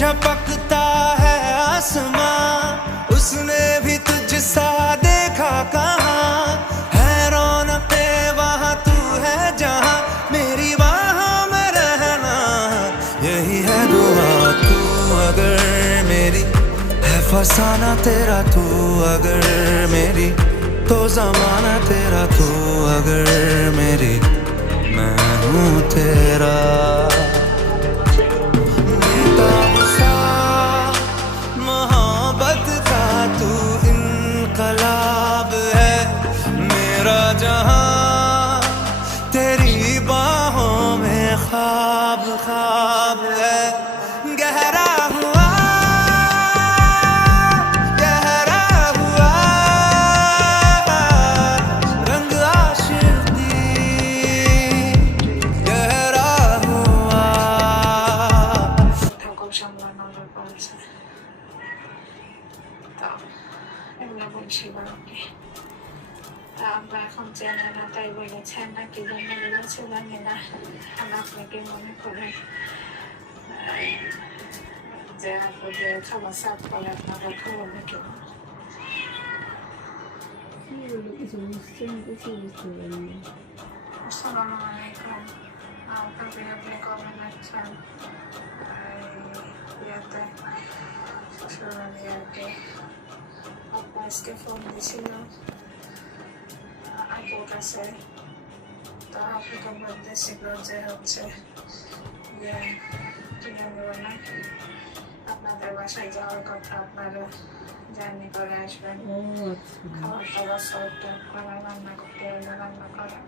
झपकता है आसमां, उसने भी तुझसा देखा कहाँ। है रौनके वहाँ तू है जहाँ, मेरी बाहों में रहना यही है दुआ। तू अगर मेरी है फसाना तेरा, तू अगर मेरी तो ज़माना तेरा, तू अगर मेरी मैं हूँ तेरा। बेताब सा मोहब्बत का तू इनकलाब है, मेरा जहां तेरी बाहों में ख्वाब ख्वाब है। गहरा हुआ गहरा हुआ रंग आशिकी, गहरा हुआ। ঠাকুর সামলানোর বলছে তো এগুলো বলছি বাবাকে। তা আমরা এখন জানি না, তাই বলেছেন না কি জন্য বলেছে জানি না। আমি আপনাকে মনে করে যে আপনাদের খাবার সার্ভ করে আপনারা খাওয়াবে কেন? আসসালামু আলাইকুম। আপনাকে আপনি কমেন্ট রাখছেন ইয়াতে সোশ্যাল মিডিয়াতে। আপা আজকে ফোন দিয়েছিল আপুর কাছে, তা আপুকে বলতেছিল যে হচ্ছে যে কিনে দেবো না, আপনাদের বাসায় যাওয়ার কথা, আপনারা জার্নি করে আসবেন, খাবার দাবার সব করা, রান্না করতে রান্না করা।